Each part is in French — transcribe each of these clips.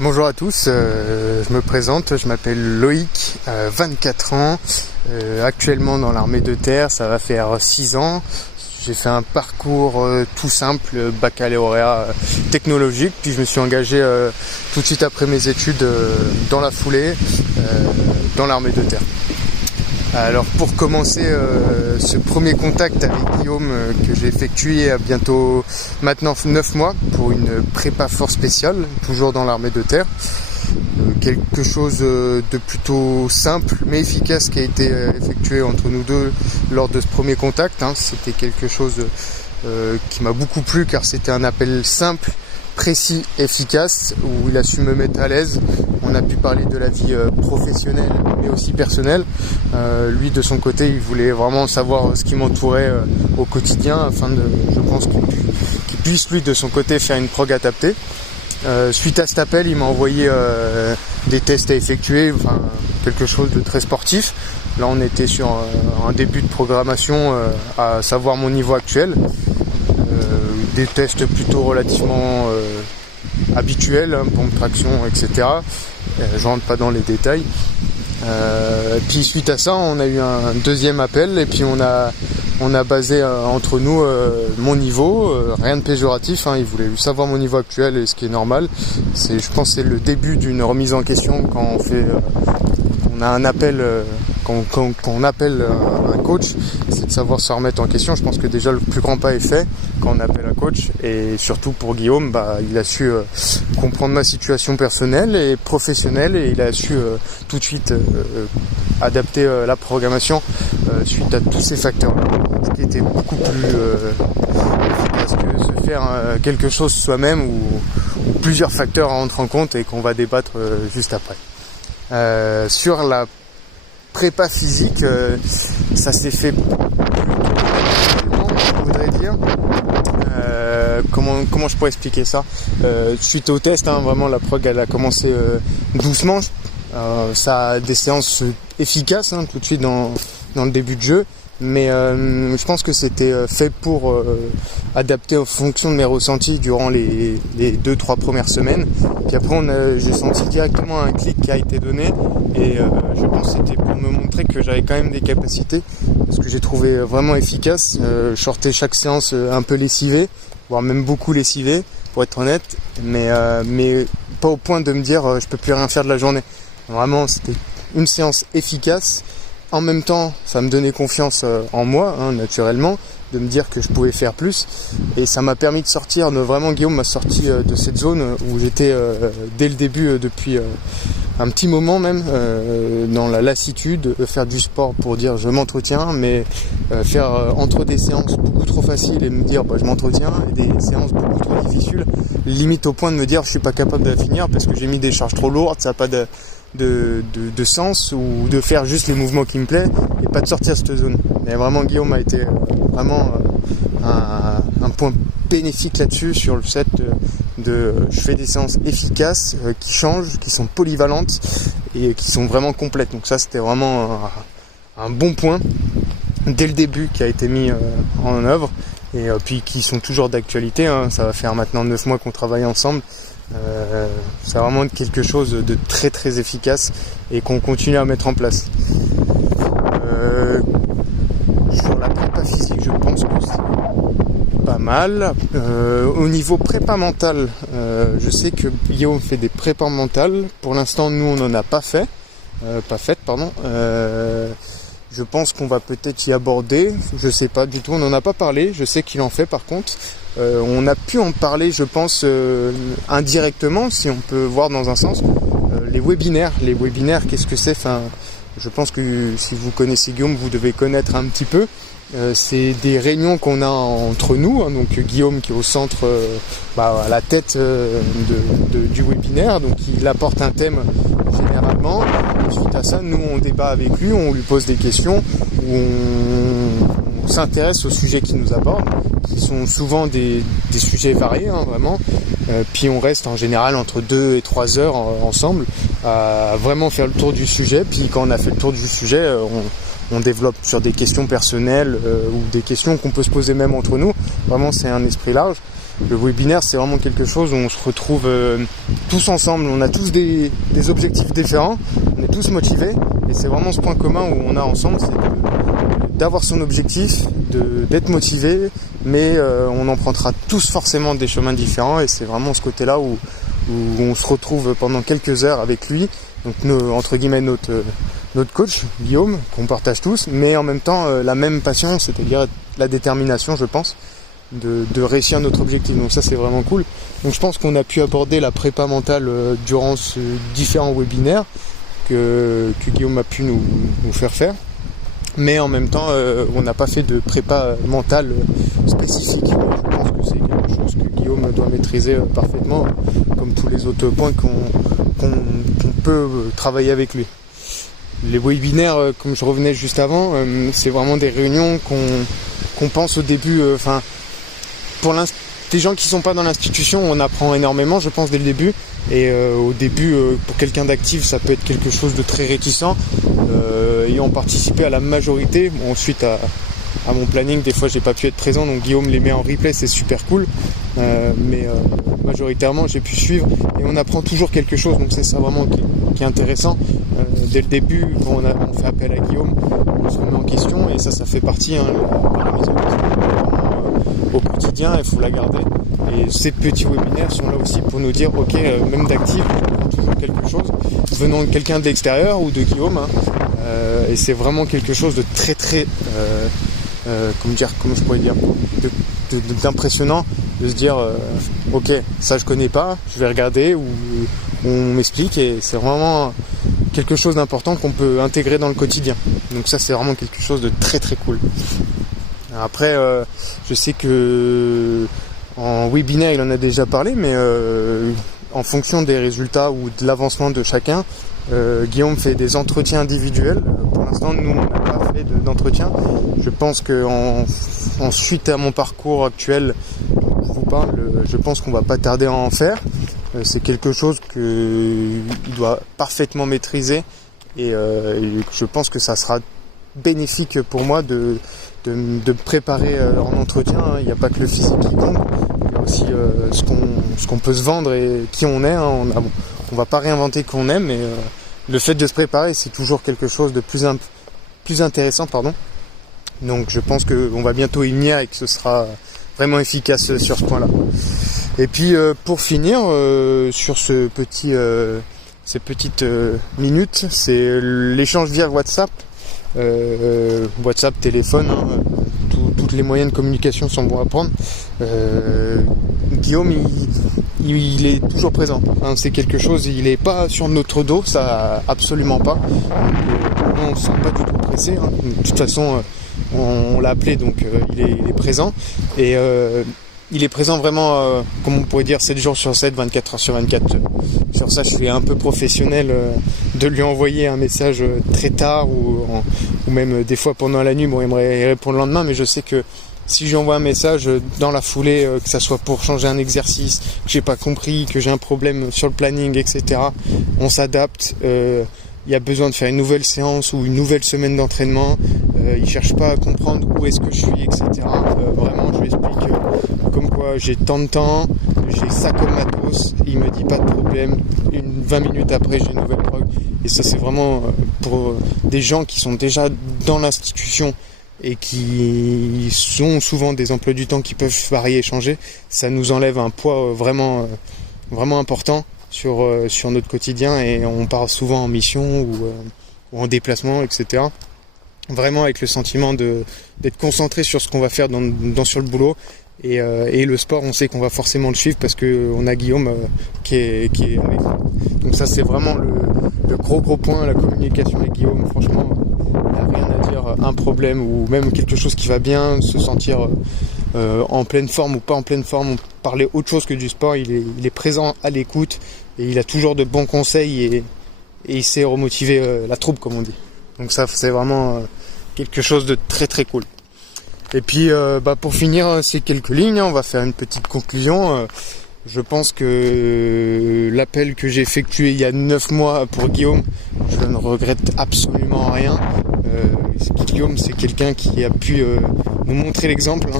Bonjour à tous, je me présente, je m'appelle Loïc, 24 ans, actuellement dans l'armée de terre, ça va faire 6 ans. J'ai fait un parcours tout simple, baccalauréat technologique, puis je me suis engagé tout de suite après mes études dans la foulée, dans l'armée de terre. Alors pour commencer ce premier contact avec Guillaume que j'ai effectué il y a bientôt maintenant 9 mois pour une prépa force spéciale, toujours dans l'armée de terre. Quelque chose de plutôt simple mais efficace qui a été effectué entre nous deux lors de ce premier contact. C'était quelque chose qui m'a beaucoup plu car c'était un appel simple, précis, efficace, où il a su me mettre à l'aise. On a pu parler de la vie professionnelle mais aussi personnelle. Lui de son côté il voulait vraiment savoir ce qui m'entourait au quotidien afin de, je pense qu'il puisse lui de son côté faire une prog adaptée. Suite à cet appel il m'a envoyé des tests à effectuer, quelque chose de très sportif. Là on était sur un début de programmation à savoir mon niveau actuel. Des tests plutôt relativement habituels, pompe, traction, etc. Je rentre pas dans les détails. Puis suite à ça, on a eu un deuxième appel et puis on a basé entre nous mon niveau, rien de péjoratif. Il voulait savoir mon niveau actuel et ce qui est normal. Je pense que c'est le début d'une remise en question quand on a un appel. Quand on appelle un coach, c'est de savoir se remettre en question. Je pense que déjà le plus grand pas est fait quand on appelle un coach. Et surtout pour Guillaume, il a su comprendre ma situation personnelle et professionnelle et il a su tout de suite adapter la programmation suite à tous ces facteurs-là. Ce qui était beaucoup plus efficace que se faire quelque chose soi-même où plusieurs facteurs rentrent en compte et qu'on va débattre juste après. Sur la prépa physique, ça s'est fait plutôt naturellement, je voudrais dire. Comment je pourrais expliquer ça? Suite au test, vraiment la prog elle a commencé doucement. Ça a des séances efficaces tout de suite dans le début de jeu. Mais je pense que c'était fait pour adapter en fonction de mes ressentis durant les 2-3 premières semaines. Puis après j'ai senti directement un clic qui a été donné et je pense que c'était pour me montrer que j'avais quand même des capacités parce que j'ai trouvé vraiment efficace. Je sortais chaque séance un peu lessivé, voire même beaucoup lessivé pour être honnête, mais pas au point de me dire je peux plus rien faire de la journée. Vraiment c'était une séance efficace. En même temps, ça me donnait confiance en moi, naturellement, de me dire que je pouvais faire plus. Et ça m'a permis de sortir, Guillaume m'a sorti de cette zone où j'étais dès le début, depuis un petit moment même, dans la lassitude, faire du sport pour dire je m'entretiens, mais faire entre des séances beaucoup trop faciles et me dire je m'entretiens, et des séances beaucoup trop difficiles, limite au point de me dire je suis pas capable de la finir parce que j'ai mis des charges trop lourdes, ça n'a pas de sens, ou de faire juste les mouvements qui me plaisent et pas de sortir de cette zone. Mais vraiment Guillaume a été vraiment un point bénéfique là-dessus, sur le fait je fais des séances efficaces qui changent, qui sont polyvalentes et qui sont vraiment complètes. Donc ça c'était vraiment un bon point dès le début qui a été mis en œuvre et puis qui sont toujours d'actualité. Ça va faire maintenant 9 mois qu'on travaille ensemble. C'est vraiment quelque chose de très très efficace et qu'on continue à mettre en place. Sur la prépa physique, je pense que c'est pas mal. Au niveau prépa mentale, je sais que Guillaume fait des prépas mentales. Pour l'instant, nous, on n'en a pas fait. Je pense qu'on va peut-être y aborder. Je sais pas du tout, on n'en a pas parlé. Je sais qu'il en fait par contre. On a pu en parler, je pense, indirectement, si on peut voir dans un sens. Les webinaires, qu'est-ce que c'est? Je pense que si vous connaissez Guillaume, vous devez connaître un petit peu. C'est des réunions qu'on a entre nous, donc Guillaume qui est au centre, à la tête du webinaire, donc il apporte un thème généralement. Et suite à ça, nous on débat avec lui, on lui pose des questions, où on s'intéresse aux sujets qu'il nous aborde, qui sont souvent des sujets variés, vraiment. Puis on reste en général entre 2 et 3 heures ensemble à vraiment faire le tour du sujet. Puis quand on a fait le tour du sujet, on développe sur des questions personnelles ou des questions qu'on peut se poser même entre nous. Vraiment, c'est un esprit large. le webinaire, c'est vraiment quelque chose où on se retrouve tous ensemble. On a tous des objectifs différents, on est tous motivés, et c'est vraiment ce point commun où on a ensemble, c'est d'avoir son objectif, d'être motivé, mais on empruntera tous forcément des chemins différents, et c'est vraiment ce côté-là où on se retrouve pendant quelques heures avec lui, donc entre guillemets notre coach, Guillaume, qu'on partage tous, mais en même temps la même passion, c'est-à-dire la détermination, je pense, de réussir notre objectif. Donc ça, c'est vraiment cool. Donc je pense qu'on a pu aborder la prépa mentale durant ces différents webinaires que Guillaume a pu nous faire. Mais en même temps, on n'a pas fait de prépa mentale spécifique. Je pense que c'est quelque chose que Guillaume doit maîtriser parfaitement, comme tous les autres points qu'on peut travailler avec lui. Les webinaires, comme je revenais juste avant, c'est vraiment des réunions qu'on pense au début. Pour les gens qui sont pas dans l'institution, on apprend énormément, je pense, dès le début. Et au début, pour quelqu'un d'actif, ça peut être quelque chose de très réticent. Ayant participé à la majorité, ensuite à mon planning, des fois j'ai pas pu être présent, donc Guillaume les met en replay, c'est super cool. Mais majoritairement, j'ai pu suivre et on apprend toujours quelque chose. Donc c'est ça vraiment qui est intéressant. Dès le début, quand on fait appel à Guillaume, on se remet en question et ça fait partie la mise en question au quotidien, il faut la garder. Et ces petits webinaires sont là aussi pour nous dire, ok, même d'actifs, on apprend toujours quelque chose, venant de quelqu'un de l'extérieur ou de Guillaume, et c'est vraiment quelque chose de très très, comment je pourrais dire, d'impressionnant, de se dire, ok, ça je connais pas, je vais regarder, ou on m'explique, et c'est vraiment quelque chose d'important qu'on peut intégrer dans le quotidien. Donc ça, c'est vraiment quelque chose de très très cool. Après, je sais que en webinaire, il en a déjà parlé, mais en fonction des résultats ou de l'avancement de chacun, Guillaume fait des entretiens individuels. Pour l'instant, nous, on n'a pas fait d'entretien. Je pense qu'en suite à mon parcours actuel, je vous parle, je pense qu'on va pas tarder à en faire. C'est quelque chose qu'il doit parfaitement maîtriser et je pense que ça sera bénéfique pour moi de me préparer en entretien. Il n'y a pas que le physique qui compte, il y a aussi ce qu'on peut se vendre et qui on est. On va pas réinventer qu'on est, mais le fait de se préparer, c'est toujours quelque chose de plus intéressant. Donc je pense qu'on va bientôt y venir et que ce sera vraiment efficace sur ce point-là. Et puis pour finir sur ces petites minutes, c'est l'échange via WhatsApp. WhatsApp, téléphone, toutes les moyens de communication sont bons à prendre. Guillaume, il est toujours présent. C'est quelque chose, il n'est pas sur notre dos, ça absolument pas. On ne se sent pas du tout pressé. De toute façon, on l'a appelé, donc il est présent. Et il est présent vraiment, comme on pourrait dire, 7 jours sur 7, 24 heures sur 24. Sur ça, je suis un peu professionnel de lui envoyer un message très tard ou même des fois pendant la nuit. Bon, il aimerait y répondre le lendemain, mais je sais que si je lui envoie un message dans la foulée, que ça soit pour changer un exercice, que j'ai pas compris, que j'ai un problème sur le planning, etc., on s'adapte. Il y a besoin de faire une nouvelle séance ou une nouvelle semaine d'entraînement. Il cherche pas à comprendre où est-ce que je suis, etc. Vraiment, je lui explique comme quoi j'ai tant de temps, j'ai ça comme matos. Il me dit pas de problème. 20 minutes après, j'ai une nouvelle prog. Et ça, c'est vraiment pour des gens qui sont déjà dans l'institution et qui sont souvent des emplois du temps qui peuvent varier et changer. Ça nous enlève un poids vraiment important sur notre quotidien, et on part souvent en mission ou en déplacement, etc. Vraiment avec le sentiment d'être concentré sur ce qu'on va faire sur le boulot, et le sport, on sait qu'on va forcément le suivre parce qu'on a Guillaume qui est avec nous. Donc ça, c'est vraiment le gros point, la communication avec Guillaume. Franchement, il n'y a rien à dire, un problème ou même quelque chose qui va bien, se sentir en pleine forme ou pas en pleine forme, parler autre chose que du sport. Il est présent, à l'écoute, et il a toujours de bons conseils, et il sait remotiver la troupe, comme on dit. Donc ça, c'est vraiment quelque chose de très très cool. Et puis pour finir ces quelques lignes, on va faire une petite conclusion. Je pense que l'appel que j'ai effectué il y a 9 mois pour Guillaume, je ne regrette absolument rien. Guillaume, c'est quelqu'un qui a pu nous montrer l'exemple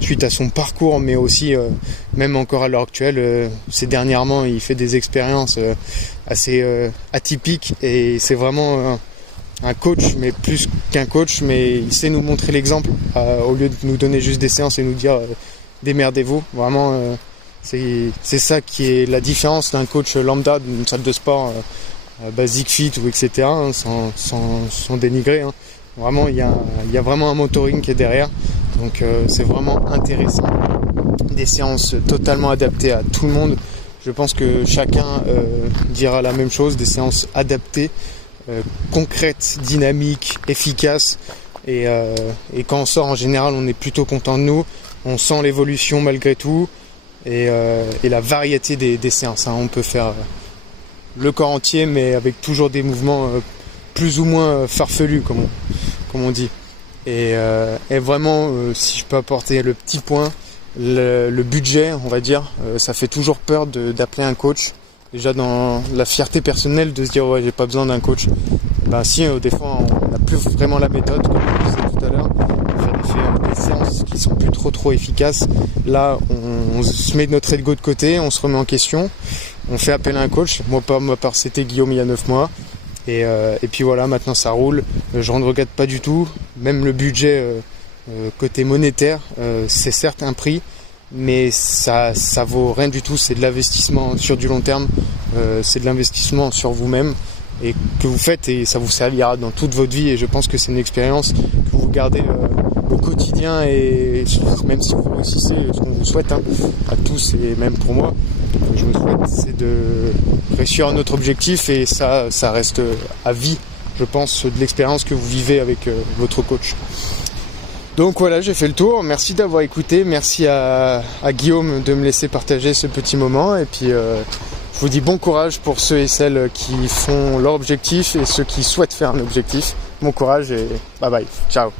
suite à son parcours, mais aussi même encore à l'heure actuelle. Dernièrement, il fait des expériences assez atypiques et c'est vraiment un coach, mais plus qu'un coach, mais il sait nous montrer l'exemple au lieu de nous donner juste des séances et nous dire démerdez-vous. Vraiment, c'est ça qui est la différence d'un coach lambda d'une salle de sport Basic Fit ou etc. Sans dénigrer. Vraiment, il y a vraiment un mentoring qui est derrière. Donc c'est vraiment intéressant. Des séances totalement adaptées à tout le monde. Je pense que chacun dira la même chose. Des séances adaptées, concrètes, dynamiques, efficaces. Et quand on sort en général, on est plutôt content de nous. On sent l'évolution malgré tout. Et la variété des séances. On peut faire le corps entier, mais avec toujours des mouvements plus ou moins farfelus, comme on dit. Et vraiment, si je peux apporter le petit point, le budget, on va dire, ça fait toujours peur d'appeler un coach. Déjà dans la fierté personnelle de se dire ouais, j'ai pas besoin d'un coach. Si, des fois on n'a plus vraiment la méthode, comme je disais tout à l'heure. Faire des séances qui sont plus trop efficaces. Là, on se met notre ego de côté, on se remet en question, on fait appel à un coach. Moi, par ma part, c'était Guillaume il y a 9 mois. Et puis voilà, maintenant ça roule. Je ne regrette pas du tout. Même le budget côté monétaire, c'est certes un prix, mais ça vaut rien du tout. C'est de l'investissement sur du long terme. C'est de l'investissement sur vous-même et que vous faites, et ça vous servira dans toute votre vie. Et je pense que c'est une expérience que vous gardez au quotidien, et même si vous réussissez, ce qu'on vous souhaite à tous et même pour moi, je me souhaite, c'est de réussir à notre objectif, et ça reste à vie, je pense, de l'expérience que vous vivez avec votre coach. Donc voilà, j'ai fait le tour. Merci d'avoir écouté. Merci à Guillaume de me laisser partager ce petit moment. Et puis je vous dis bon courage pour ceux et celles qui font leur objectif et ceux qui souhaitent faire un objectif. Bon courage et bye bye. Ciao.